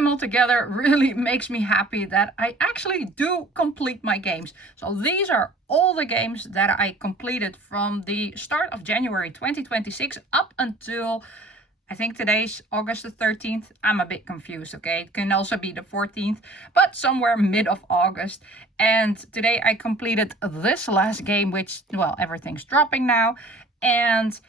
them all together really makes me happy that I actually do complete my games. So these are all the games that I completed from the start of January 2026 up until, I think today's August the 13th. I'm a bit confused, okay? It can also be the 14th, but somewhere mid of August. And today I completed this last game, which, well, everything's dropping now. And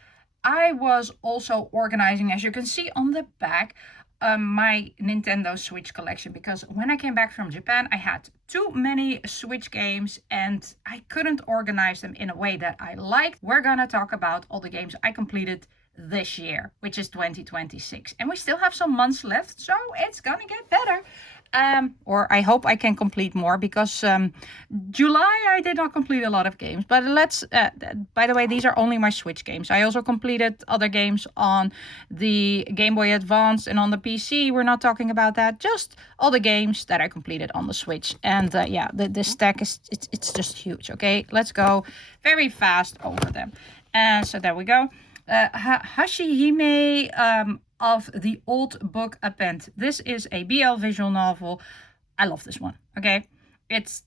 I was also organizing, as you can see on the back, my Nintendo Switch collection, because when I came back from Japan, I had too many Switch games and I couldn't organize them in a way that I liked. We're gonna talk about all the games I completed this year, which is 2026, and we still have some months left, so it's gonna get better. Or I hope I can complete more, because July I did not complete a lot of games. But let's, by the way, these are only my Switch games. I also completed other games on the Game Boy Advance and on the PC. We're not talking about that, just all the games that I completed on the Switch. And yeah, the stack is, it's just huge. Okay, let's go very fast over them. So there we go. Hashihime of the Old Book Append. This is a BL visual novel. I love this one. Okay, it's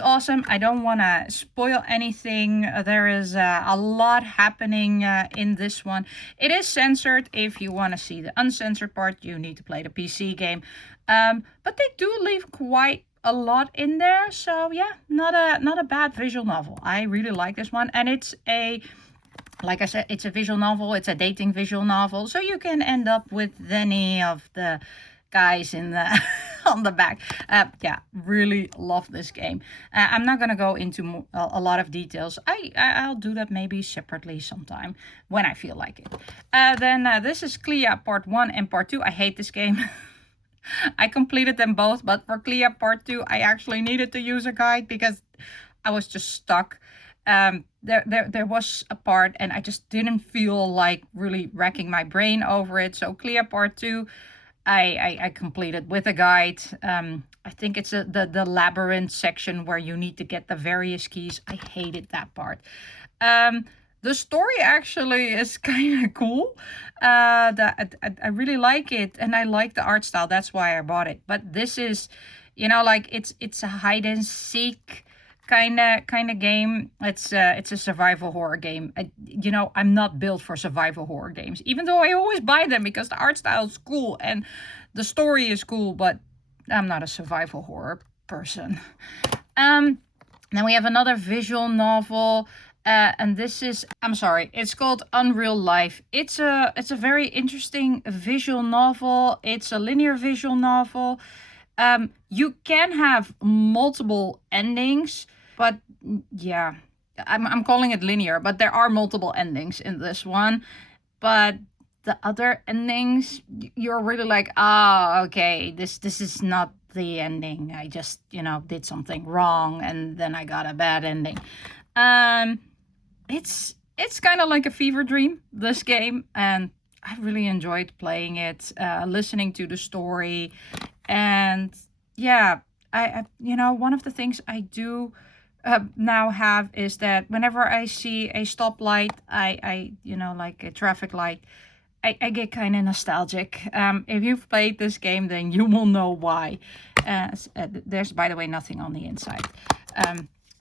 awesome. I don't want to spoil anything. There is a lot happening in this one. It is censored. If you want to see the uncensored part, you need to play the PC game. But they do leave quite a lot in there. So yeah, not a bad visual novel. I really like this one, and it's a, like I said, it's a visual novel. It's a dating visual novel. So you can end up with any of the guys in the on the back. Yeah, really love this game. I'm not going to go into a lot of details. I'll do that maybe separately sometime when I feel like it. Then this is Clea Part 1 and Part 2. I hate this game. I completed them both, but for Clea Part 2, I actually needed to use a guide because I was just stuck. There was a part and I just didn't feel like really racking my brain over it. So Clea Part 2, I completed with a guide. I think it's the labyrinth section where you need to get the various keys. I hated that part. The story actually is kind of cool. I really like it, and I like the art style. That's why I bought it. But this is, you know, like it's a hide and seek kind of game. It's a survival horror game. You know, I'm not built for survival horror games, even though I always buy them because the art style is cool and the story is cool, but I'm not a survival horror person. Then we have another visual novel, and this is, I'm sorry, it's called Unreal Life. It's a very interesting visual novel. It's a linear visual novel. You can have multiple endings, but yeah, I'm calling it linear, but there are multiple endings in this one. But the other endings, you're really like, okay, this is not the ending. I just, you know, did something wrong and then I got a bad ending. It's kind of like a fever dream, this game, and I really enjoyed playing it, listening to the story. And yeah, I you know, one of the things I do now have is that whenever I see a stoplight, I you know, like a traffic light, I get kind of nostalgic. If you've played this game, then you will know why. There's, by the way, nothing on the inside.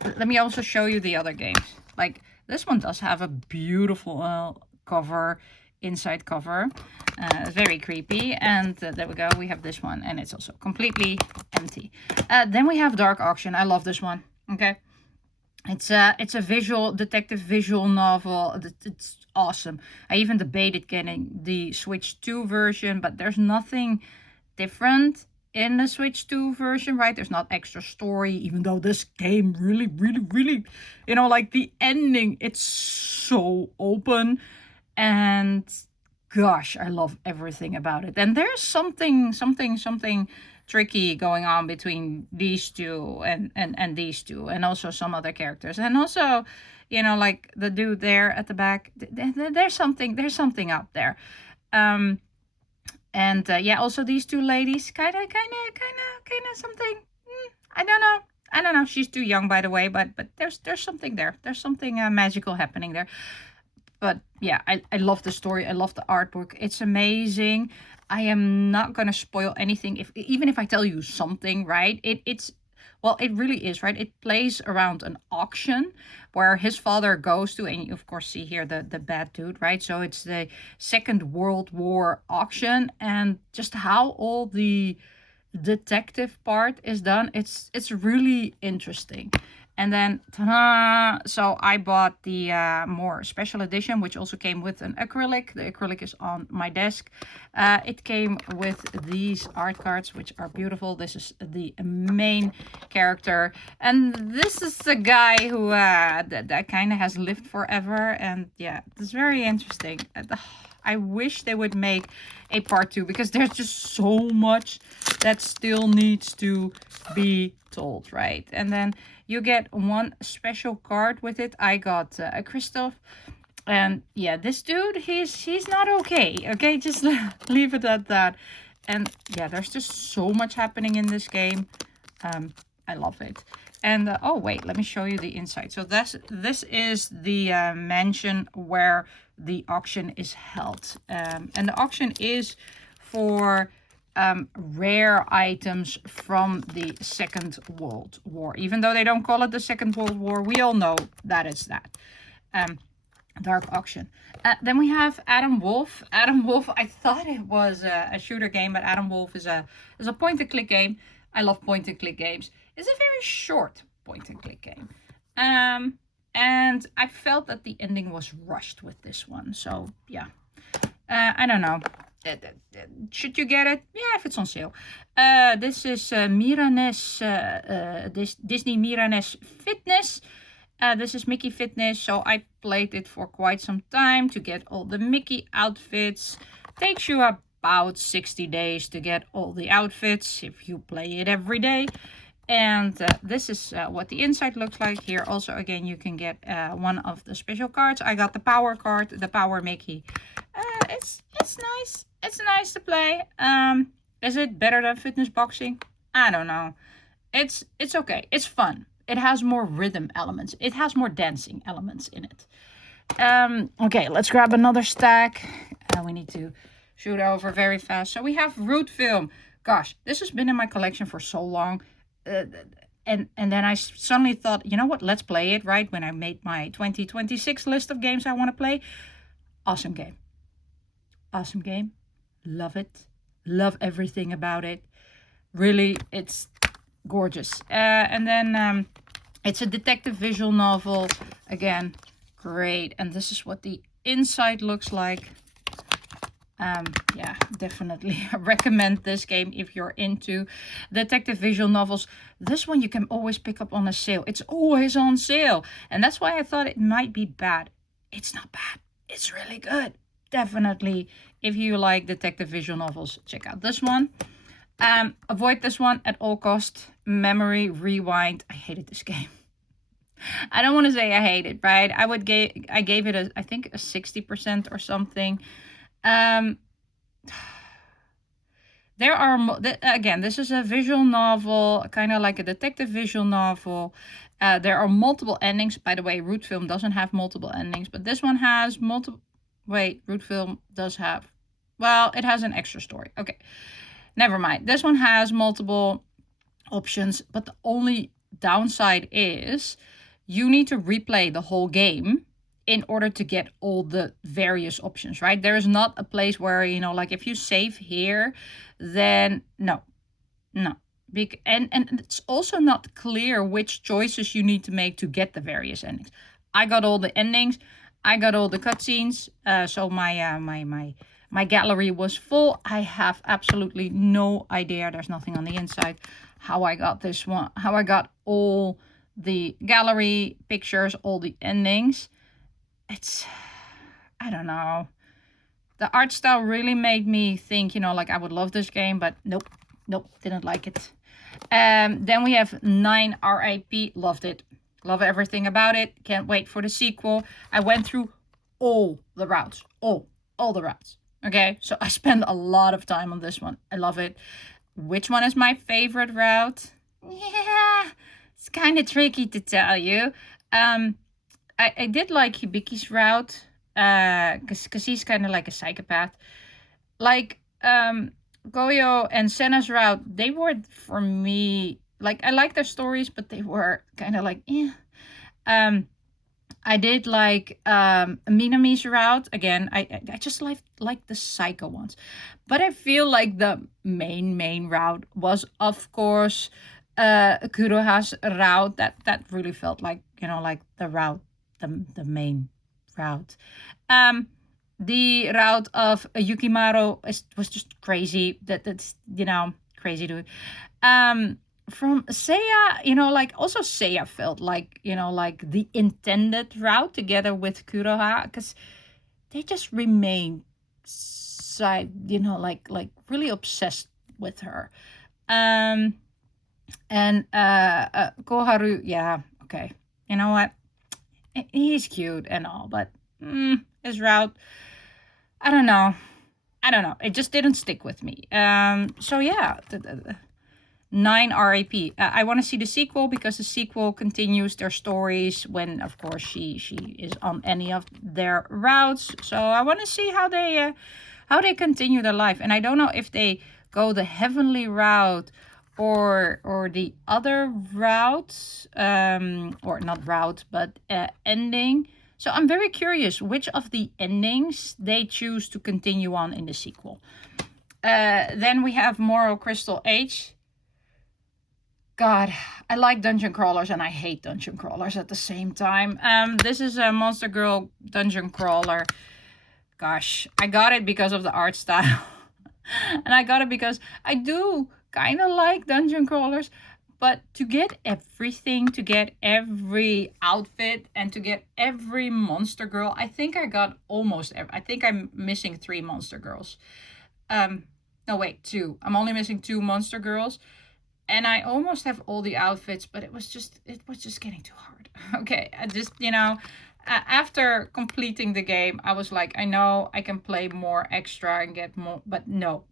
Let me also show you the other games. Like, this one does have a beautiful cover, inside cover. Very creepy. And there we go. We have this one, and it's also completely empty. Then we have Dark Auction. I love this one. Okay. It's a visual detective visual novel. It's awesome. I even debated getting the Switch 2 version, but there's nothing different in the Switch 2 version, right? There's not extra story, even though this game really, you know, like the ending, it's so open, and gosh, I love everything about it. And there's something tricky going on between these two and these two, and also some other characters, and also, you know, like the dude there at the back. There's something up there. And yeah, also these two ladies, kind of something. I don't know. She's too young, by the way, but there's something there. There's something magical happening there. But yeah, I love the story. I love the artwork. It's amazing. I am not gonna spoil anything, even if I tell you something, right? Well, it really is, right? It plays around an auction where his father goes to, and you of course see here the bad dude, right? So it's the Second World War auction, and just how all the detective part is done. It's really interesting. And then, ta-da! So I bought the more special edition, which also came with an acrylic. The acrylic is on my desk. It came with these art cards, which are beautiful. This is the main character. And this is the guy who that kind of has lived forever. And yeah, it's very interesting. I wish they would make a part 2 because there's just so much that still needs to be told, right? And then you get one special card with it. I got Christoph. And yeah, this dude, he's not okay. Okay, just leave it at that. And yeah, there's just so much happening in this game. I love it. And oh wait, let me show you the inside. So this is the mansion where the auction is held. And the auction is for rare items from the Second World War. Even though they don't call it the Second World War, we all know that is that. Dark auction. Then we have Adam Wolfe. Adam Wolfe, I thought it was a shooter game, but Adam Wolfe is a point-and-click game. I love point-and-click games. It's a very short point-and-click game. And I felt that the ending was rushed with this one. So, yeah. I don't know. Should you get it? Yeah, if it's on sale. This is Miraness, Disney Miraness Fitness. This is Mickey Fitness, so I played it for quite some time to get all the Mickey outfits. Takes you about 60 days to get all the outfits if you play it every day. And this is what the inside looks like. Here also, again, you can get one of the special cards. I got the power card, the power Mickey. It's nice. It's nice to play. Is it better than fitness boxing? I don't know. It's okay. It's fun. It has more rhythm elements. It has more dancing elements in it. Okay, let's grab another stack. We need to shoot over very fast. So we have Root Film. Gosh, this has been in my collection for so long. And then I suddenly thought, you know what? Let's play it, right? When I made my 2026 list of games I want to play. Awesome game. Awesome game. Love it. Love everything about it. Really, it's gorgeous. And then it's a detective visual novel. Again, great. And this is what the inside looks like. Yeah, definitely recommend this game if you're into detective visual novels. This one you can always pick up on a sale. It's always on sale. And that's why I thought it might be bad. It's not bad. It's really good. Definitely, if you like detective visual novels, check out this one. Avoid this one at all cost. Memory Rewind. I hated this game. I don't want to say I hate it, right? I gave it I think a 60% or something. There are again, this is a visual novel, kind of like a detective visual novel. There are multiple endings. By the way, Root Film doesn't have multiple endings, but this one has multiple. Wait, Root Film does have. Well, it has an extra story. Okay, never mind. This one has multiple options, but the only downside is you need to replay the whole game in order to get all the various options, right? There is not a place where, you know, like if you save here, then no. And it's also not clear which choices you need to make to get the various endings. I got all the endings. I got all the cutscenes. So my gallery was full. I have absolutely no idea. There's nothing on the inside. How I got this one. How I got all the gallery pictures, all the endings. I don't know. The art style really made me think, you know, like I would love this game, but nope, didn't like it. Then we have 9 R.I.P. Loved it. Love everything about it. Can't wait for the sequel. I went through all the routes. All the routes. Okay, so I spent a lot of time on this one. I love it. Which one is my favorite route? Yeah, it's kind of tricky to tell you. I did like Hibiki's route. Because he's kind of like a psychopath. Like Goyo and Senna's route, they were for me like I like their stories, but they were kind of like um I did like Minami's route again. I just like the psycho ones, but I feel like the main route was of course Kuroha's route. That really felt like like the route, the main route. Um, the route of Yukimaro was just crazy. That's crazy dude. Um, from Seiya, like also Seiya felt like like the intended route together with Kuroha because they just remained side like really obsessed with her. Um, and Koharu, yeah, okay, you know what? He's cute and all, but his route, I don't know. I don't know. It just didn't stick with me. So yeah, 9 R.I.P. I want to see the sequel because the sequel continues their stories when, of course, she is on any of their routes. So I want to see how they continue their life. And I don't know if they go the heavenly route or the other route, or not route, but ending. So I'm very curious which of the endings they choose to continue on in the sequel. Then we have Moero Chronicle H. God, I like dungeon crawlers and I hate dungeon crawlers at the same time. This is a Monster Girl dungeon crawler. Gosh, I got it because of the art style. And I got it because I do kind of like dungeon crawlers. But to get everything, to get every outfit, and to get every Monster Girl, I think I got almost I think I'm missing 3 Monster Girls. No, wait, 2. I'm only missing 2 Monster Girls. And I almost have all the outfits, but it was just getting too hard. Okay, I just after completing the game, I was like, I know I can play more extra and get more, but no.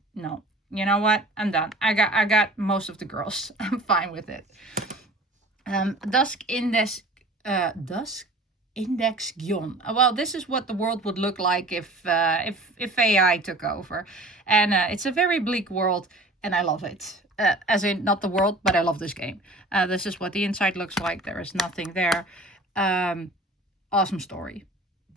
You know what? I'm done. I got most of the girls. I'm fine with it. Dusk Index Gion. Well, this is what the world would look like if AI took over, and it's a very bleak world, and I love it. As in, not the world, but I love this game. This is what the inside looks like. There is nothing there. Awesome story.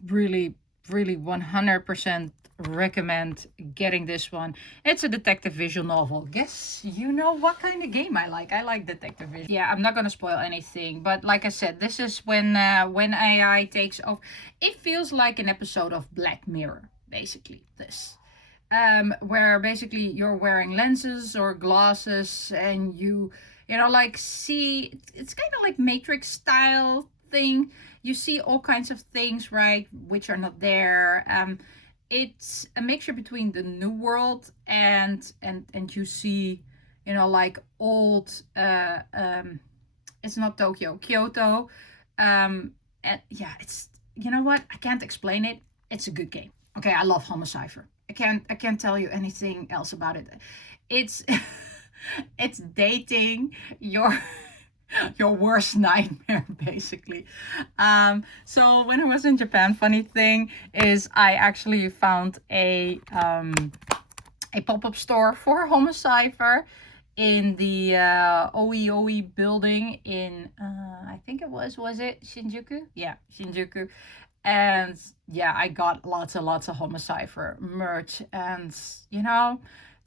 Really, really 100% recommend getting this one. It's a detective visual novel. Guess you know what kind of game I like. I like detective visual. Yeah, I'm not going to spoil anything, but like I said, this is when AI takes over. It feels like an episode of Black Mirror, basically, this. Where basically you're wearing lenses or glasses and you like see, it's kind of like Matrix style thing. You see all kinds of things, right, which are not there. It's a mixture between the new world and you see, like old, it's not Tokyo, Kyoto. And yeah, it's, you know what? I can't explain it. It's a good game. Okay, I love Homicipher. I can't tell you anything else about it. It's it's dating your worst nightmare basically. So when I was in Japan, funny thing is I actually found a pop-up store for Homicipher in the Oe building in I think it was it Shinjuku? Yeah, Shinjuku. And yeah, I got lots of Homicipher merch, and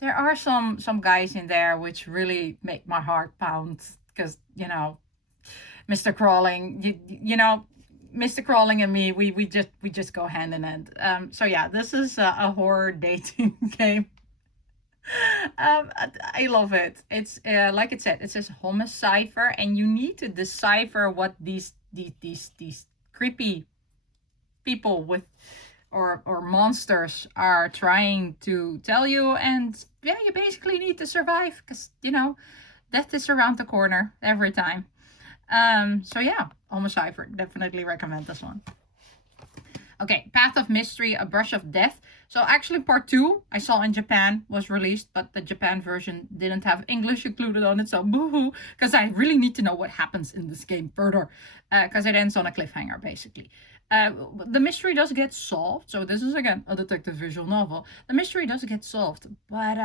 there are some guys in there which really make my heart pound because Mr. Crawling, Mr. Crawling and me, we just go hand in hand. So yeah, this is a horror dating game. I love it. It's like it said, it says Homicipher, and you need to decipher what these creepy people with or monsters are trying to tell you, and yeah, you basically need to survive because death is around the corner every time. So yeah, Homicipher, definitely recommend this one. Okay, Path of Mystery, A Brush of Death. So actually part 2 I saw in Japan was released, but the Japan version didn't have English included on it, so boo-hoo, because I really need to know what happens in this game further, because it ends on a cliffhanger basically. The mystery does get solved. So this is again a detective visual novel. The mystery does get solved, but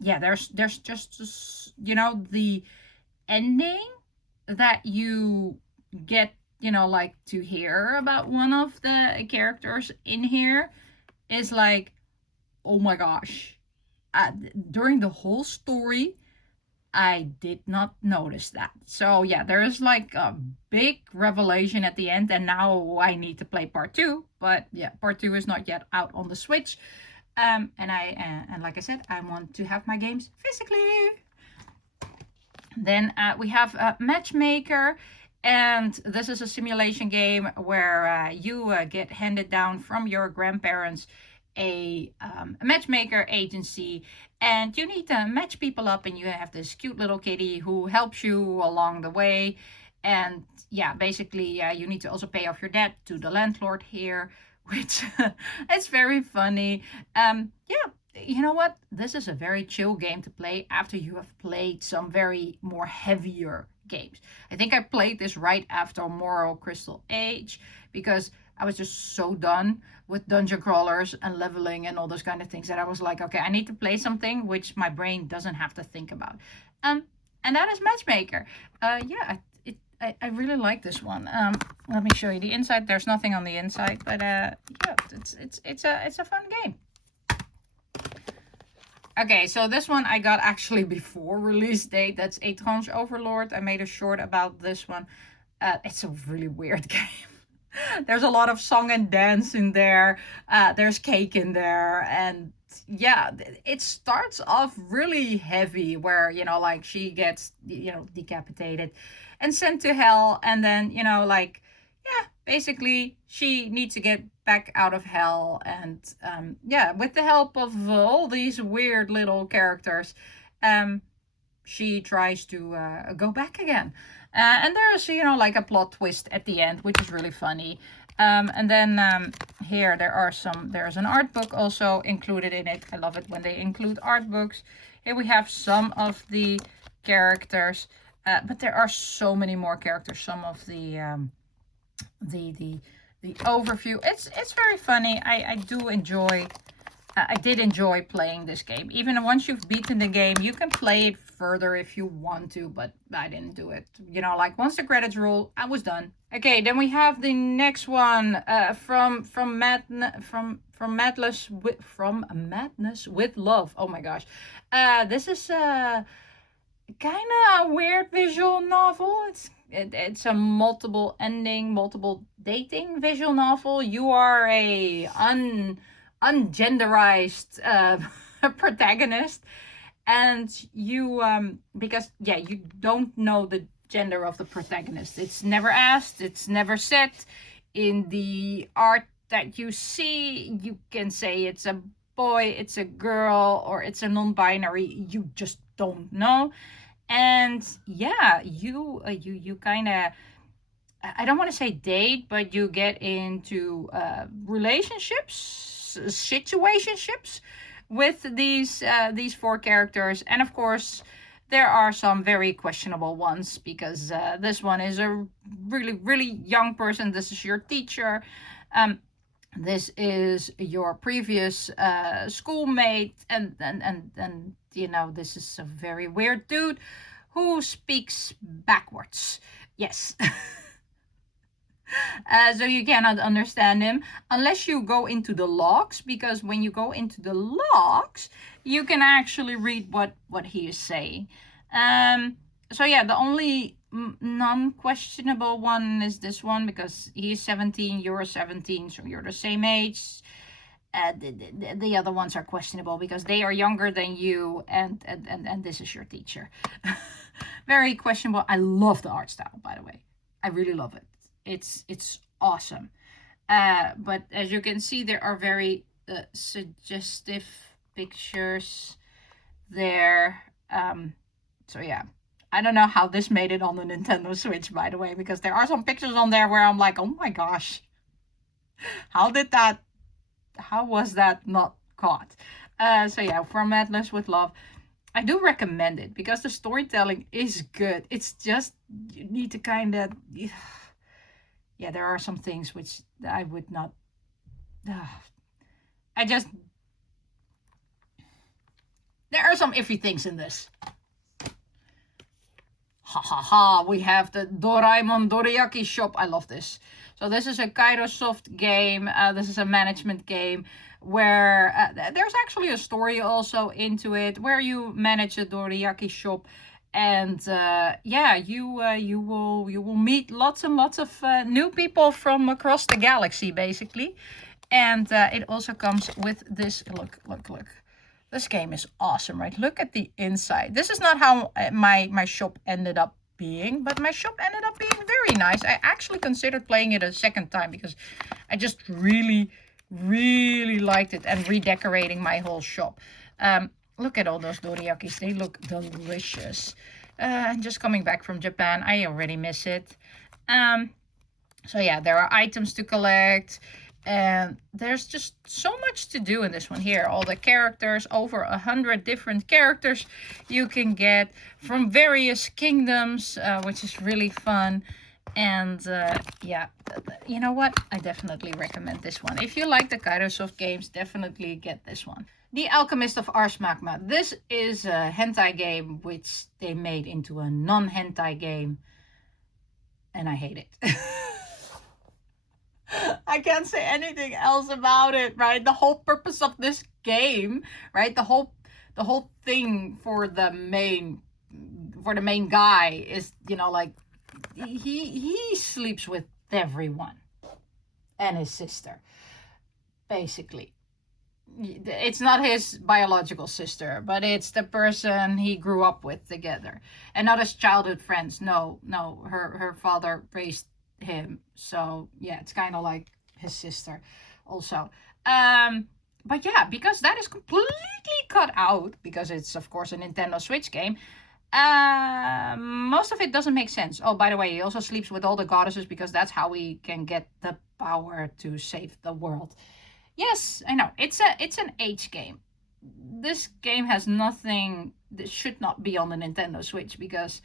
yeah, there's just the ending that you get like to hear about one of the characters in here is like, oh my gosh. During the whole story, I did not notice that. So yeah, there is like a big revelation at the end, and now I need to play part two. But yeah, part two is not yet out on the Switch. And like I said, I want to have my games physically. Then we have Matchmaker, and this is a simulation game where you get handed down from your grandparents a matchmaker agency, and you need to match people up, and you have this cute little kitty who helps you along the way. And yeah, basically you need to also pay off your debt to the landlord here, which it's very funny. Yeah, you know what? This is a very chill game to play after you have played some very more heavier games. I think I played this right after Moero Chronicle H because I was just so done with dungeon crawlers and leveling and all those kind of things that I was like, okay, I need to play something which my brain doesn't have to think about. And that is Matchmaker. Yeah, I really like this one. Let me show you the inside. There's nothing on the inside, but yeah, it's a fun game. Okay, so this one I got actually before release date. That's Etrange Overlord. I made a short about this one. It's a really weird game. There's a lot of song and dance in there. There's cake in there. And yeah, it starts off really heavy where, like she gets, decapitated and sent to hell. And then, like, yeah, basically she needs to get back out of hell. And yeah, with the help of all these weird little characters, she tries to go back again. And there's, like a plot twist at the end, which is really funny. And then here there's an art book also included in it. I love it when they include art books. Here we have some of the characters, but there are so many more characters. Some of the overview. It's very funny. I did enjoy playing this game. Even once you've beaten the game, you can play it further if you want to, but I didn't do it. Like once the credits roll, I was done. Okay, then we have the next one from Madness with Love. Oh my gosh, this is kind of a weird visual novel. It's a multiple ending, multiple dating visual novel. You are a ungenderized protagonist, and you because yeah, you don't know the gender of the protagonist. It's never asked, it's never said. In the art that you see, you can say it's a boy, it's a girl, or it's a non-binary. You just don't know. And yeah, you kind of, I don't want to say date, but you get into relationships, situationships with these four characters. And of course, there are some very questionable ones because this one is a really, really young person. This is your teacher. This is your previous schoolmate, and this is a very weird dude who speaks backwards. Yes. So you cannot understand him unless you go into the logs, because when you go into the logs, you can actually read what he is saying. So yeah, the only non-questionable one is this one, because he's 17, you're 17, so you're the same age. The other ones are questionable because they are younger than you, and this is your teacher. Very questionable. I love the art style, by the way. I really love it. It's awesome. But as you can see, there are very suggestive pictures there. So yeah, I don't know how this made it on the Nintendo Switch, by the way, because there are some pictures on there where I'm like, oh my gosh, how was that not caught? So yeah, from Madness with Love, I do recommend it because the storytelling is good. It's just, you need to kind of, yeah, there are some things which I would not. I just there are some iffy things in this. Ha ha ha, we have the Doraemon Dorayaki shop. I love this. So this is a Kairosoft game. This is a management game where there's actually a story also into it where you manage a Dorayaki shop. And yeah, you will meet lots and lots of new people from across the galaxy, basically. And it also comes with this, look. This game is awesome, right? Look at the inside. This is not how my shop ended up being, but my shop ended up being very nice. I actually considered playing it a second time because I just really, really liked it and redecorating my whole shop. Look at all those dorayakis. They look delicious. Just coming back from Japan, I already miss it. So yeah, there are items to collect. And there's just so much to do in this one here. All the characters, over 100 different characters you can get from various kingdoms, which is really fun. And yeah, you know what? I definitely recommend this one. If you like the Kairosoft games, definitely get this one. The Alchemist of Ars Magna. This is a hentai game which they made into a non-hentai game. And I hate it. I can't say anything else about it, right? The whole purpose of this game, right? The whole thing for the main guy is, you know, like he sleeps with everyone and his sister, basically. It's not his biological sister, but it's the person he grew up with together, and not his childhood friends. No, her father raised him, so yeah, it's kind of like his sister also. But yeah, because that is completely cut out, because it's of course a Nintendo Switch game, most of it doesn't make sense. Oh, by the way, he also sleeps with all the goddesses because that's how he can get the power to save the world. Yes, I know, it's an H game. This game has nothing that should not be on the Nintendo Switch, because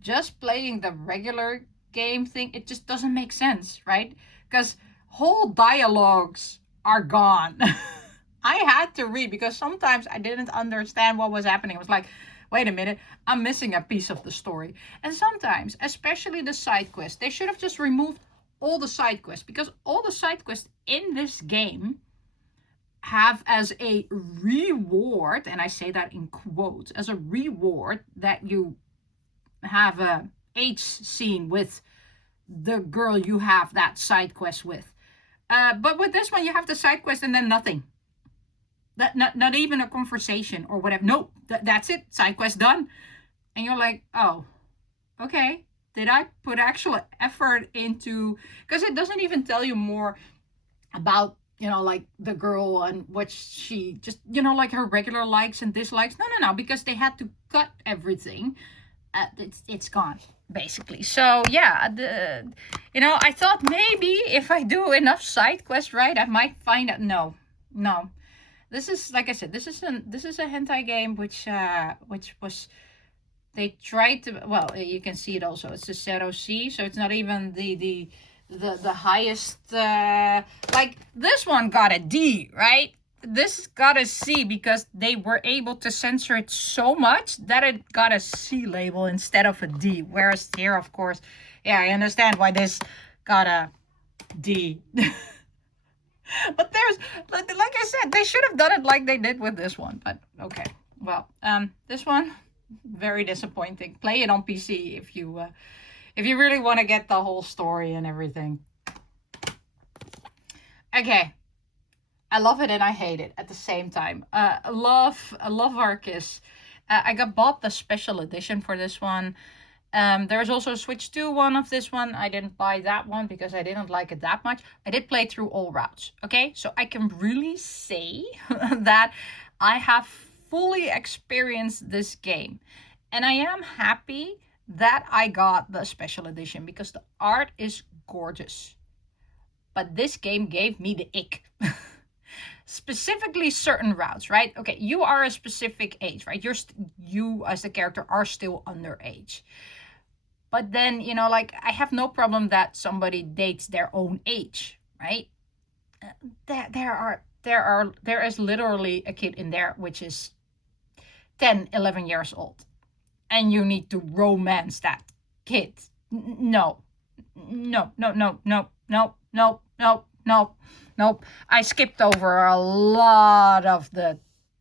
just playing the regular game thing, it just doesn't make sense, right? Because whole dialogues are gone. I had to read because sometimes I didn't understand what was happening. I was like, wait a minute, I'm missing a piece of the story. And sometimes, especially the side quests, they should have just removed all the side quests, because all the side quests in this game have as a reward, and I say that in quotes, as a reward, that you have a H scene with the girl you have that side quest with. But with this one, you have the side quest and then nothing. Not even a conversation or whatever. No, that's it. Side quest done. And you're like, oh, okay. Did I put actual effort into... Because it doesn't even tell you more about, you know, like the girl and what she just, you know, like her regular likes and dislikes. No, because they had to cut everything. It's gone, basically. So yeah, you know, I thought maybe if I do enough side quests right, I might find out. No. This is, like I said, this is a hentai game which was, they tried to, well, you can see it also. It's a 0C, so it's not even the highest. Like this one got a D, right? This got a C because they were able to censor it so much that it got a C label instead of a D. Whereas here, of course, yeah, I understand why this got a D. But there's, like I said, they should have done it like they did with this one. But okay, well, this one, very disappointing. Play it on PC if you really want to get the whole story and everything. Okay. I love it and I hate it at the same time. I love Arceus. I got bought the special edition for this one. There's also a Switch 2 one of this one. I didn't buy that one because I didn't like it that much. I did play through all routes, okay? So I can really say that I have fully experienced this game. And I am happy that I got the special edition because the art is gorgeous. But this game gave me the ick. Specifically certain routes, right? Okay, you are a specific age, right? You as the character are still underage. But then, you know, like, I have no problem that somebody dates their own age, right? There is literally a kid in there which is 10, 11 years old, and you need to romance that kid. No, no, no, no, no, no, no, no, no, nope. I skipped over a lot of the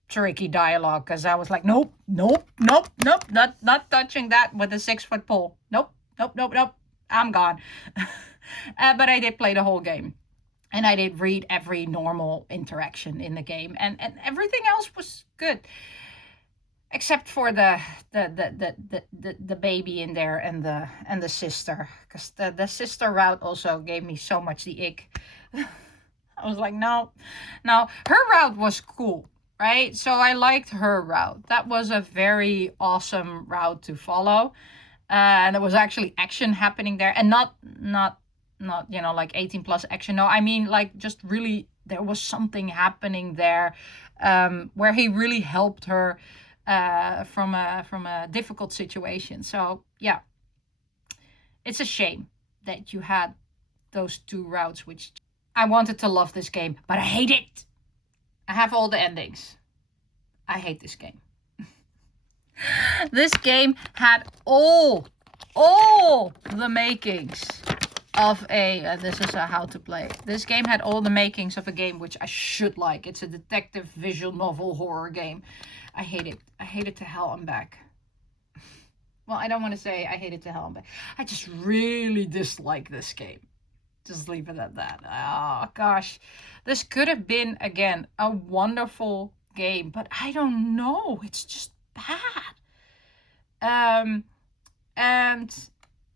tricky dialogue because I was like, nope, nope, nope, nope, not touching that with a 6-foot pole. Nope, nope, nope, nope. I'm gone. But I did play the whole game. And I did read every normal interaction in the game, and everything else was good, except for the baby in there and the sister, because the sister route also gave me so much the ick. I was like, no, her route was cool, right? So I liked her route. That was a very awesome route to follow, and there was actually action happening there, and not you know, like 18 plus action. No, I mean, like, just really there was something happening there, where he really helped her from a difficult situation. So yeah, it's a shame that you had those two routes, which I wanted to love this game, but I hate it. I have all the endings. I hate this game. This game had all the makings of a this is a how to play. This game had all the makings of a game which I should like. It's a detective visual novel horror game. I hate it. I hate it to hell and back. Well, I don't want to say I hate it to hell and back. I just really dislike this game. Just leave it at that. Oh gosh, this could have been, again, a wonderful game, but I don't know. It's just bad. And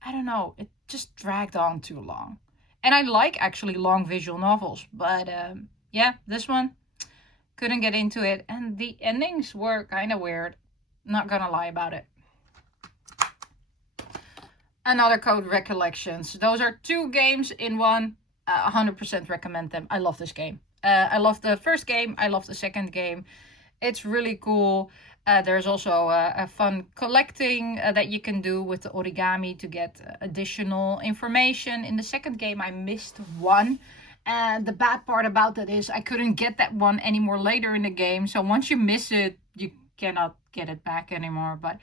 I don't know. It just dragged on too long. And I like actually long visual novels, but yeah, this one couldn't get into it, and the endings were kind of weird. Not gonna lie about it. Another code, Recollections. Those are 2 games in one. 100% recommend them. I love this game. I love the first game. I love the second game. It's really cool. There's also a fun collecting that you can do with the origami to get additional information. In the second game, I missed one. And the bad part about that is I couldn't get that one anymore later in the game. So once you miss it, you cannot get it back anymore. But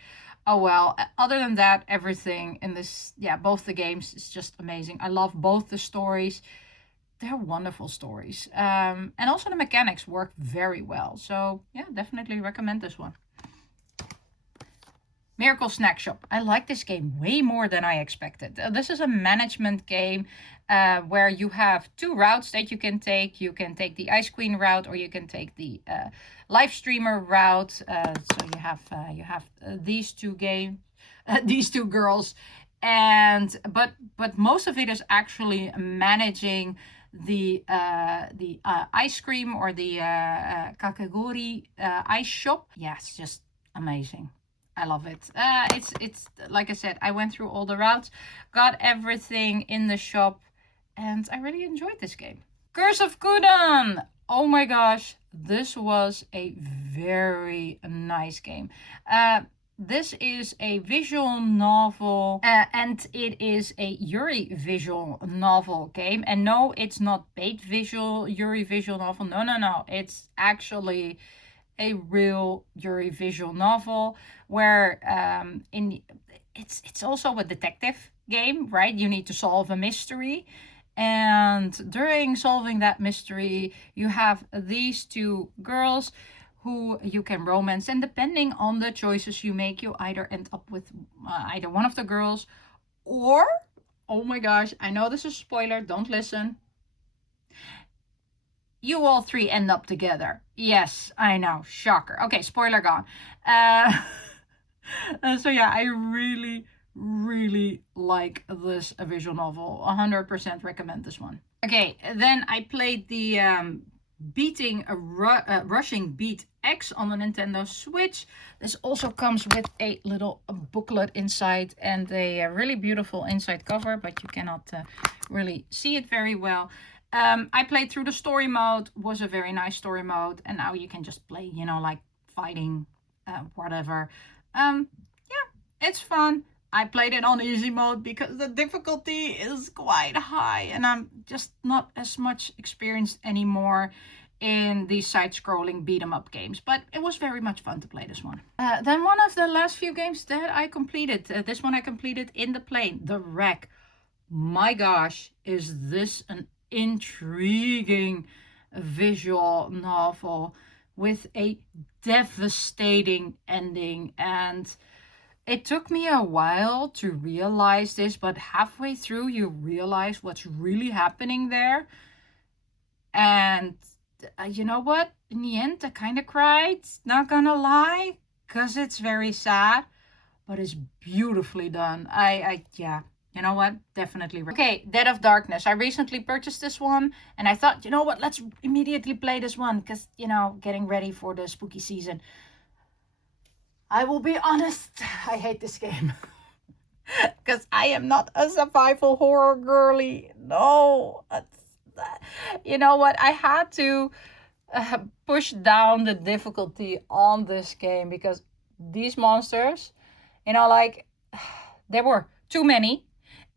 oh well. Other than that, everything in this, yeah, both the games is just amazing. I love both the stories. They're wonderful stories. And also the mechanics work very well. So yeah, definitely recommend this one. Miracle Snack Shop. I like this game way more than I expected. This is a management game where you have 2 routes that you can take. You can take the Ice Queen route, or you can take the live streamer route. So you have these 2 games, these 2 girls, and but most of it is actually managing the ice cream or the kakegori ice shop. Yeah, it's just amazing. I love it. It's like I said, I went through all the routes, got everything in the shop, and I really enjoyed this game. Curse of Kudan. Oh my gosh, this was a very nice game. This is a visual novel, and it is a Yuri visual novel game. And no, it's not bait visual Yuri visual novel. No. It's actually a real Yuri visual novel where it's also a detective game, right? You need to solve a mystery, and during solving that mystery you have these 2 girls who you can romance, and depending on the choices you make, you either end up with either one of the girls, or, oh my gosh, I know this is a spoiler, don't listen, you all 3 end up together. Yes, I know, shocker. Okay, spoiler gone. So yeah, I really like this visual novel. 100% recommend this one. Okay, then I played the Rushing Beat X on the Nintendo Switch. This also comes with a little booklet inside and a really beautiful inside cover, but you cannot really see it very well. I played through the story mode, was a very nice story mode, and now you can just play, you know, like fighting, whatever. Yeah, it's fun. I played it on easy mode because the difficulty is quite high and I'm just not as much experienced anymore in these side-scrolling beat-em-up games, but it was very much fun to play this one. Then one of the last few games that I completed, this one I completed in the plane, The Wreck. My gosh, is this an intriguing visual novel with a devastating ending. And it took me a while to realize this, but halfway through you realize what's really happening there. And you know what? In the end, I kind of cried, not gonna lie, because it's very sad, but it's beautifully done. Yeah, you know what? Definitely. Okay, Dead of Darkness. I recently purchased this one, and I thought, you know what? Let's immediately play this one, because, you know, getting ready for the spooky season. I will be honest, I hate this game. Because I am not a survival horror girly. No. You know what? I had to push down the difficulty on this game because these monsters, you know, like, there were too many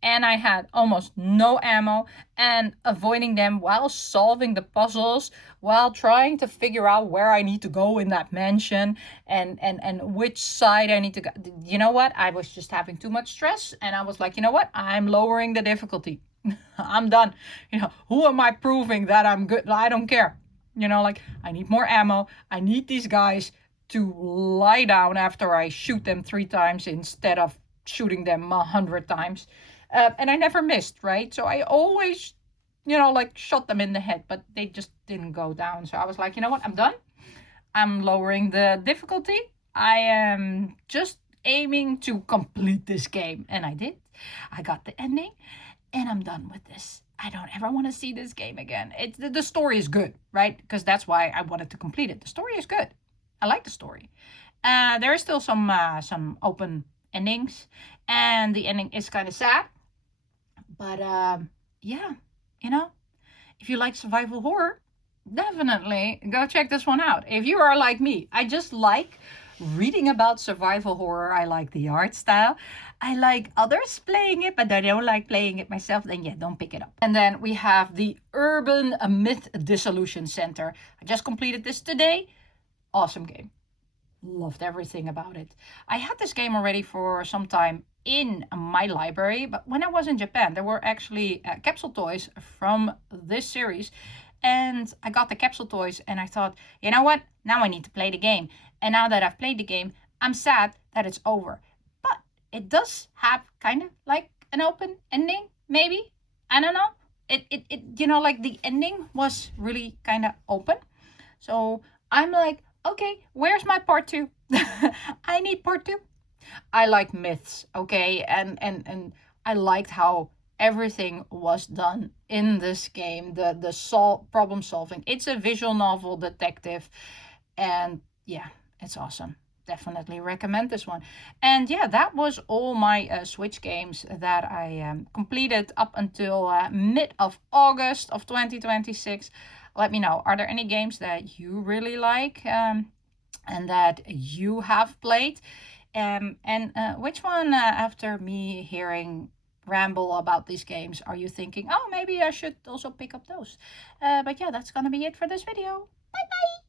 and I had almost no ammo, and avoiding them while solving the puzzles, while trying to figure out where I need to go in that mansion and which side I need to go. You know what? I was just having too much stress and I was like, you know what? I'm lowering the difficulty. I'm done. You know, who am I proving that I'm good? I don't care. You know, like, I need more ammo. I need these guys to lie down after I shoot them 3 times instead of shooting them 100 times. And I never missed, right? So I always, you know, like, shot them in the head, but they just didn't go down. So I was like, you know what? I'm done. I'm lowering the difficulty. I am just aiming to complete this game. And I did. I got the ending. And I'm done with this. I don't ever want to see this game again. The story is good, right? Because that's why I wanted to complete it. The story is good. I like the story. There is still some open endings. And the ending is kind of sad. But yeah, you know, if you like survival horror, definitely go check this one out. If you are like me, I just like reading about survival horror. I like the art style. I like others playing it, but I don't like playing it myself. Then yeah, don't pick it up. And then we have the Urban Myth Dissolution Center. I just completed this today. Awesome game. Loved everything about it. I had this game already for some time in my library, but when I was in Japan, there were actually capsule toys from this series. And I got the capsule toys and I thought, you know what? Now I need to play the game. And now that I've played the game, I'm sad that it's over. But it does have kind of like an open ending, maybe. I don't know. It you know, like, the ending was really kind of open. So I'm like, okay, where's my part 2? I need part 2. I like myths, okay? And I liked how everything was done in this game. The problem solving. It's a visual novel detective. And yeah, it's awesome. Definitely recommend this one. And yeah, that was all my Switch games that I completed up until mid of August of 2026. Let me know, are there any games that you really like and that you have played? And which one, after me hearing ramble about these games, are you thinking, oh, maybe I should also pick up those? But yeah, that's gonna be it for this video. Bye bye!